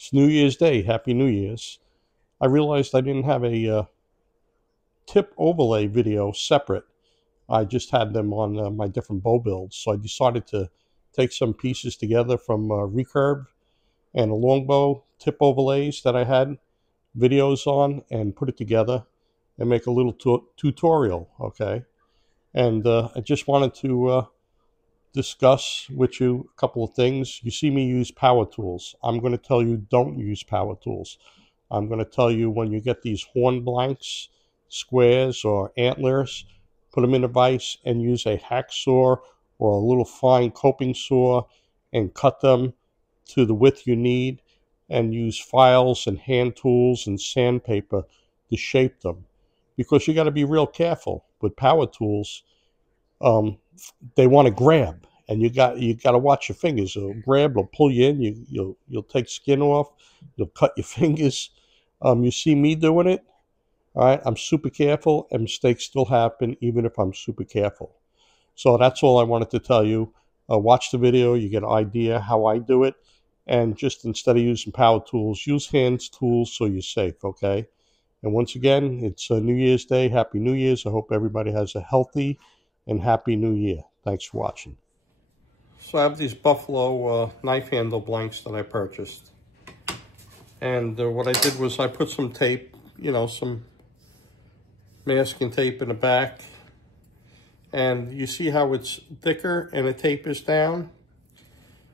It's New Year's Day. Happy New Year's. I realized I didn't have a tip overlay video separate. I just had them on my different bow builds. So I decided to take some pieces together from recurve and a longbow tip overlays that I had videos on and put it together and make a little tutorial, okay? And I just wanted to discuss with you a couple of things. You see me use power tools. I'm going to tell you don't use power tools. I'm going to tell you when you get these horn blanks, squares, or antlers, put them in a vise and use a hacksaw or a little fine coping saw and cut them to the width you need, and use files and hand tools and sandpaper to shape them. Because you got to be real careful with power tools. They want to grab, and you got to watch your fingers. They'll grab, they'll pull you in. You'll take skin off. You'll cut your fingers. You see me doing it. All right, I'm super careful, and mistakes still happen even if I'm super careful. So that's all I wanted to tell you. Watch the video. You get an idea how I do it. And just instead of using power tools, use hand tools so you're safe, okay? And once again, it's New Year's Day. Happy New Year's. I hope everybody has a healthy and happy New Year. Thanks for watching. So I have these buffalo knife handle blanks that I purchased. And what I did was I put some tape, some masking tape in the back. And you see how it's thicker and the tape is down?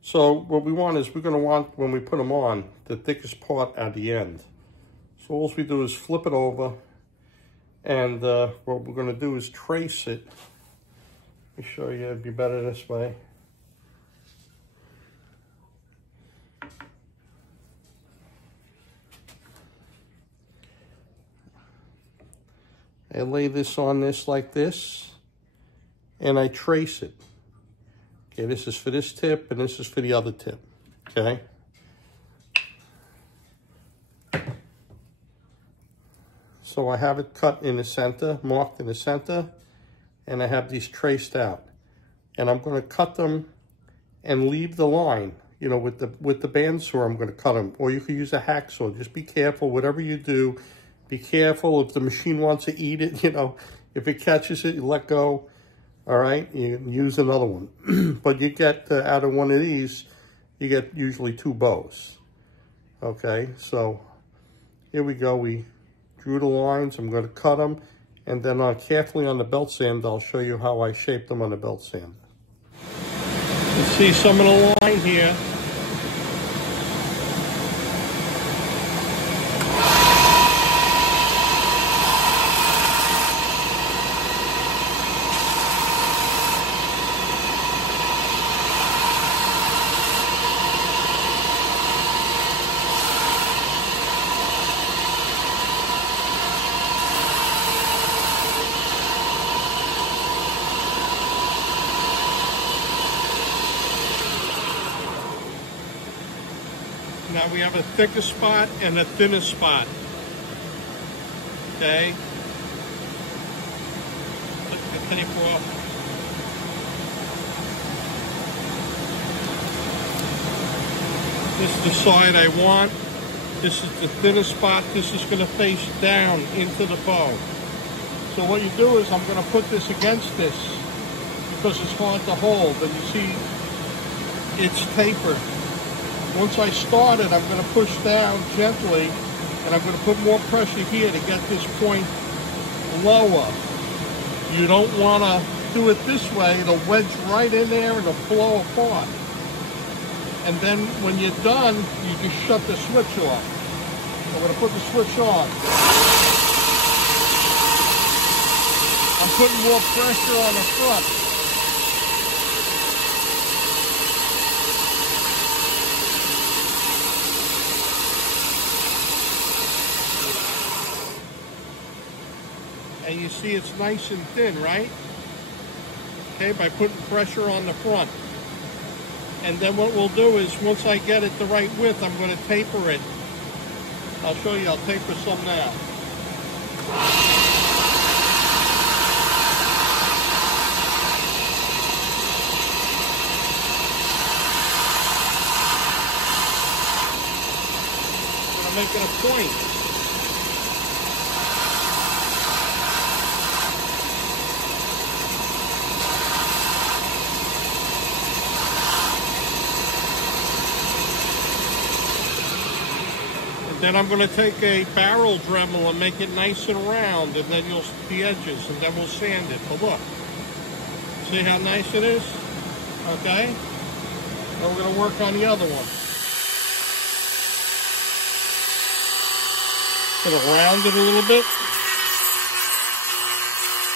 So what we want is, we're going to want, when we put them on, the thickest part at the end. So all we do is flip it over, and what we're going to do is trace it. Let me show you, it'd be better this way. I lay this on this like this, and I trace it. Okay, this is for this tip, and this is for the other tip, okay? So I have it cut in the center, marked in the center, and I have these traced out. And I'm going to cut them and leave the line, with the bandsaw. I'm going to cut them, or you can use a hacksaw. Just be careful, whatever you do, be careful. If the machine wants to eat it, if it catches it, you let go. All right, you use another one. But you get, out of one of these, you get usually 2 bows. Okay, so here we go. We drew the lines. I'm going to cut them. And then carefully on the belt sander, I'll show you how I shape them on the belt sander. You see some of the line here. Now we have a thicker spot and a thinner spot. Okay. Look at the tape off. This is the side I want. This is the thinner spot. This is going to face down into the bow. So what you do is, I'm going to put this against this because it's hard to hold. And you see, it's tapered. Once I start it, I'm going to push down gently, and I'm going to put more pressure here to get this point lower. You don't want to do it this way. It'll wedge right in there and it'll blow apart. And then when you're done, you just shut the switch off. I'm going to put the switch on. I'm putting more pressure on the front. And you see it's nice and thin, right? Okay, by putting pressure on the front. And then what we'll do is, once I get it the right width, I'm going to taper it. I'll show you, I'll taper some now. making a point. Then I'm going to take a barrel Dremel and make it nice and round, and then you'll see the edges, and then we'll sand it. But look, see how nice it is? Okay? Then we're going to work on the other one. Going to round it a little bit.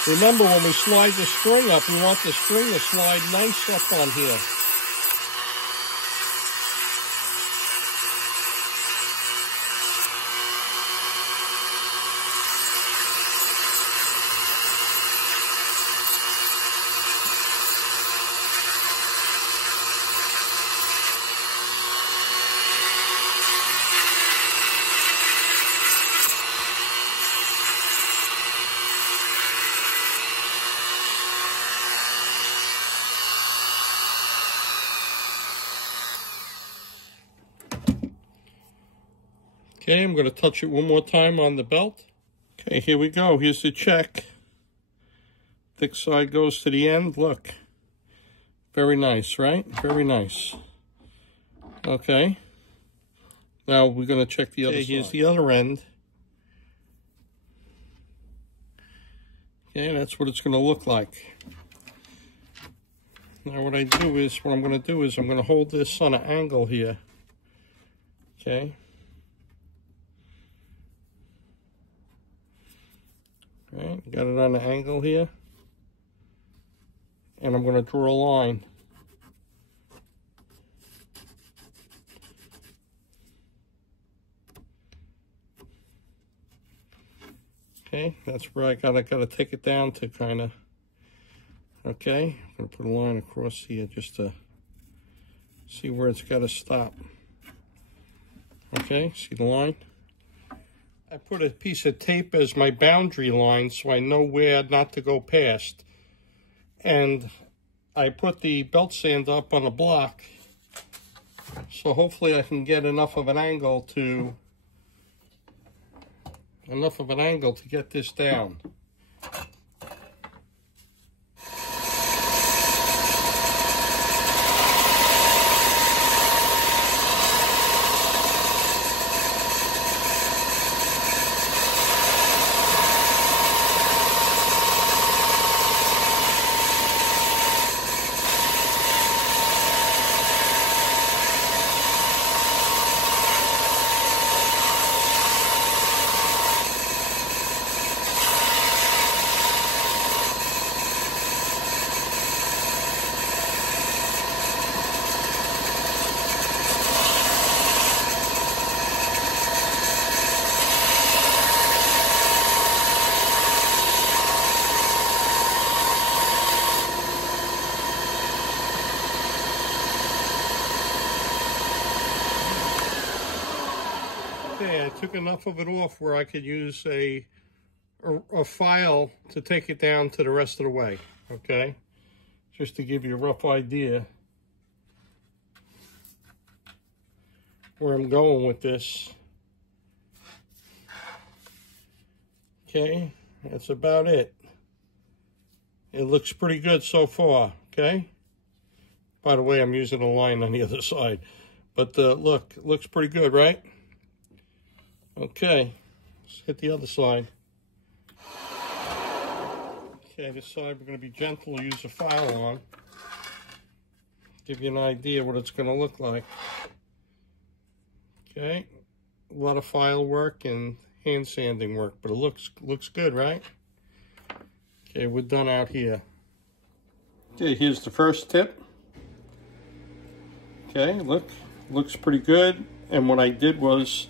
Remember, when we slide the string up, we want the string to slide nice up on here. Okay, I'm going to touch it one more time on the belt. Okay, here we go. Here's the check. Thick side goes to the end. Look. Very nice, right? Very nice. Okay. Now we're going to check the other side. Here's the other end. Okay, that's what it's going to look like. Now what I'm going to do is I'm going to hold this on an angle here. Okay. Right, got it on an angle here, and I'm going to draw a line. Okay, that's where I gotta take it down to kind of. Okay, I'm going to put a line across here just to see where it's got to stop. Okay, see the line? I put a piece of tape as my boundary line so I know where not to go past. And I put the belt sand up on a block, so hopefully I can get enough of an angle to get this down. Okay, I took enough of it off where I could use a file to take it down to the rest of the way, okay? Just to give you a rough idea where I'm going with this. Okay, that's about it. It looks pretty good so far, okay? By the way, I'm using a line on the other side. But look, it looks pretty good, right? Okay, let's hit the other side. Okay, this side we're going to be gentle, use a file on. Give you an idea what it's going to look like. Okay, a lot of file work and hand sanding work, but it looks good, right? Okay, we're done out here. Okay, here's the first tip. Okay, look, looks pretty good. And what I did was,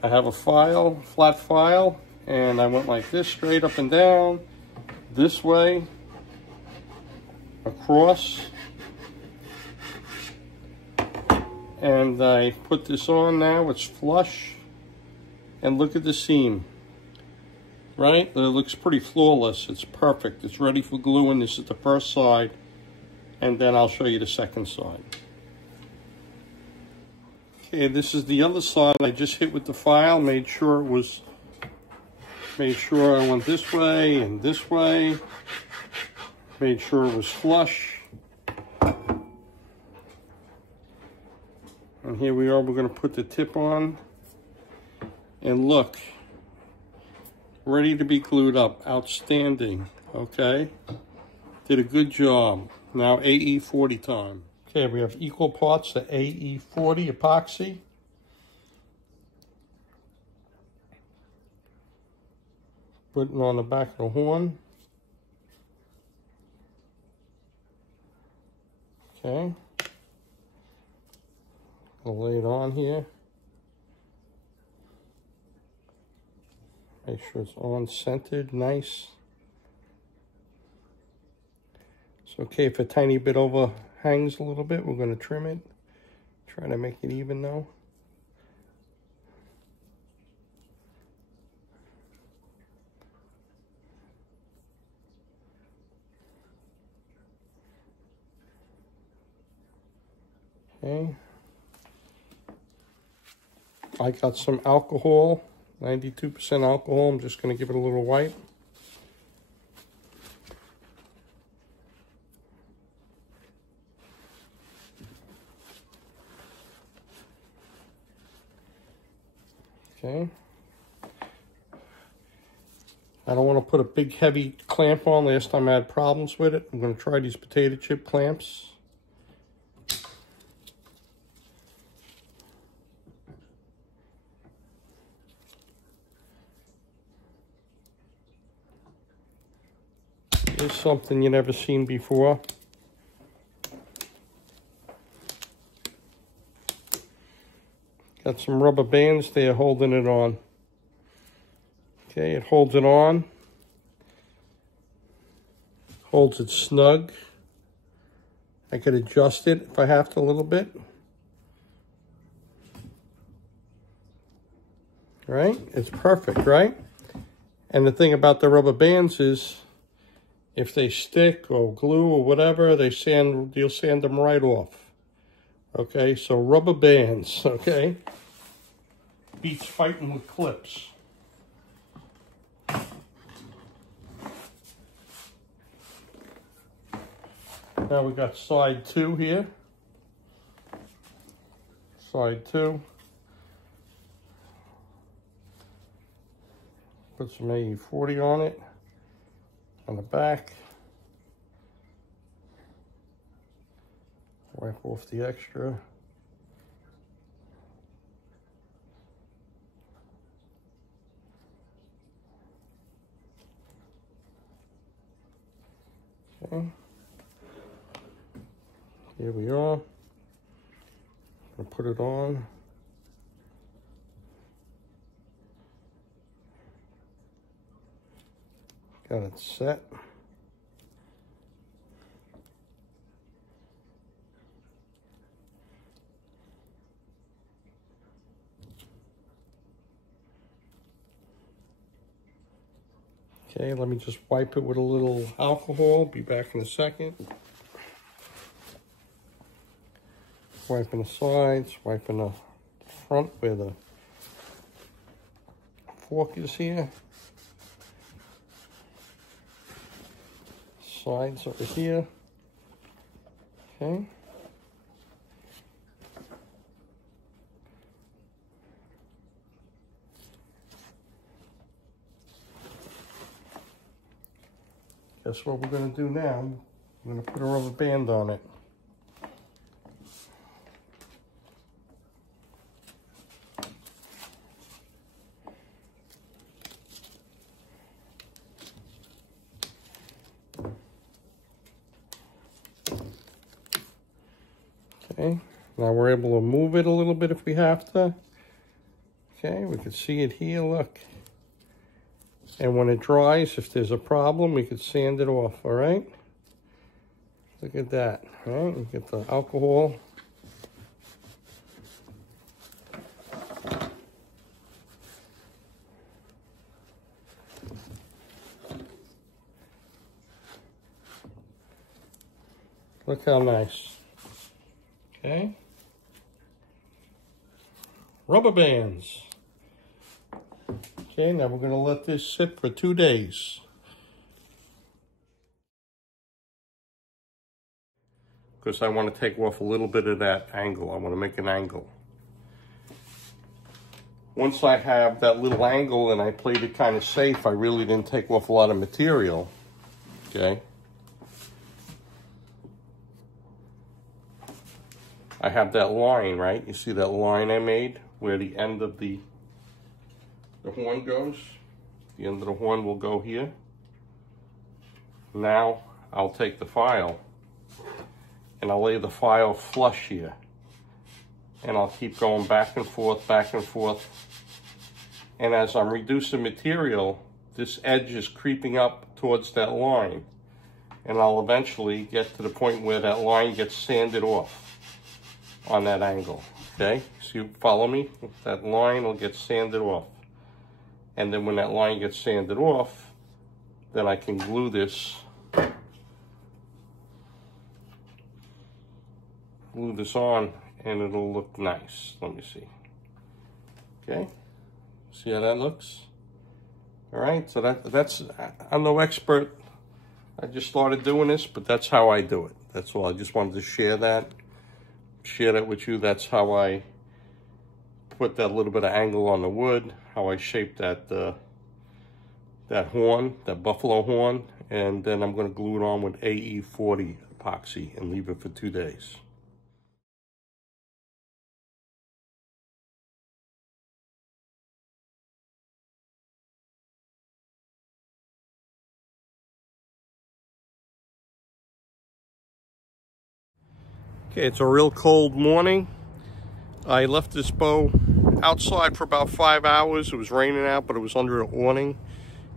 I have a file, flat file, and I went like this, straight up and down, this way, across, and I put this on now. It's flush, and look at the seam, right? It looks pretty flawless. It's perfect. It's ready for gluing. This is the first side, and then I'll show you the second side. Okay, this is the other side. I just hit with the file, made sure I went this way and this way, made sure it was flush. And here we are, we're going to put the tip on. And look, ready to be glued up. Outstanding, okay? Did a good job. Now AE40 time. Okay, we have equal parts the AE40 epoxy. Putting on the back of the horn. Okay. I'll lay it on here. Make sure it's on centered, nice. It's okay if a tiny bit overhangs a little bit, we're going to trim it. Try to make it even though. Okay. I got some alcohol, 92% alcohol. I'm just going to give it a little wipe. Okay. I don't want to put a big heavy clamp on. Last time I had problems with it. I'm going to try these potato chip clamps. Here's something you never seen before. Got some rubber bands there holding it on. Okay, it holds it on. Holds it snug. I could adjust it if I have to a little bit. Right? It's perfect, right? And the thing about the rubber bands is if they stick or glue or whatever, you'll sand them right off. Okay, so rubber bands, okay? Beats fighting with clips. Now we got side 2 here. Side 2. Put some AE40 on it. On the back. Wipe off the extra. Okay. Here we are. I'll put it on. Got it set. Okay, let me just wipe it with a little alcohol. Be back in a second. Wiping the sides, wiping the front where the fork is here. Sides over here. Okay. Guess what we're going to do now? I'm going to put a rubber band on it. Okay, now we're able to move it a little bit if we have to. Okay, we can see it here, look. And when it dries, if there's a problem, we could sand it off, all right? Look at that, all right? We get the alcohol. Look how nice. Okay. rubber bands. Okay, now we're going to let this sit for 2 days. Because I want to take off a little bit of that angle. I want to make an angle. Once I have that little angle and I played it kind of safe, I really didn't take off a lot of material. Okay. I have that line, right? You see that line I made where the end of the horn goes? The end of the horn will go here. Now I'll take the file and I'll lay the file flush here. And I'll keep going back and forth, back and forth. And as I'm reducing material, this edge is creeping up towards that line. And I'll eventually get to the point where that line gets sanded off on that angle, okay? So you follow me? That line will get sanded off. And then when that line gets sanded off, then I can glue this on and it'll look nice. Let me see. Okay, see how that looks? All right, so that's, I'm no expert. I just started doing this, but that's how I do it. That's all. I just wanted to share that with you. That's how I put that little bit of angle on the wood, how I shaped that that horn, that buffalo horn, and then I'm going to glue it on with AE40 epoxy and leave it for 2 days. Okay, it's a real cold morning. I left this bow outside for about 5 hours. It was raining out, but it was under an awning,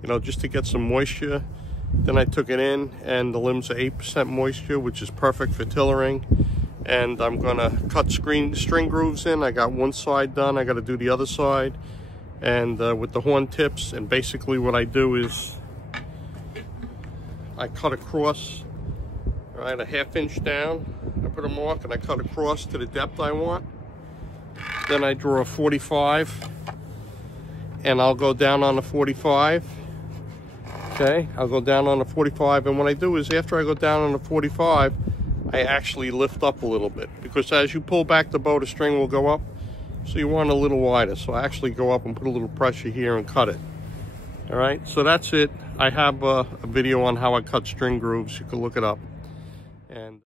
you know, just to get some moisture. Then I took it in, and the limbs are 8% moisture, which is perfect for tillering. And I'm gonna cut string grooves in. I got one side done. I got to do the other side, and with the horn tips. And basically, what I do is I cut across, all right, a 1/2 inch down. I put a mark and I cut across to the depth I want. Then I draw a 45 and I'll go down on the 45. Okay, I'll go down on the 45, and what I do is after I go down on the 45, I actually lift up a little bit, because as you pull back the bow, the string will go up. So you want it a little wider. So I actually go up and put a little pressure here and cut it. All right, so that's it. I have a video on how I cut string grooves. You can look it up. And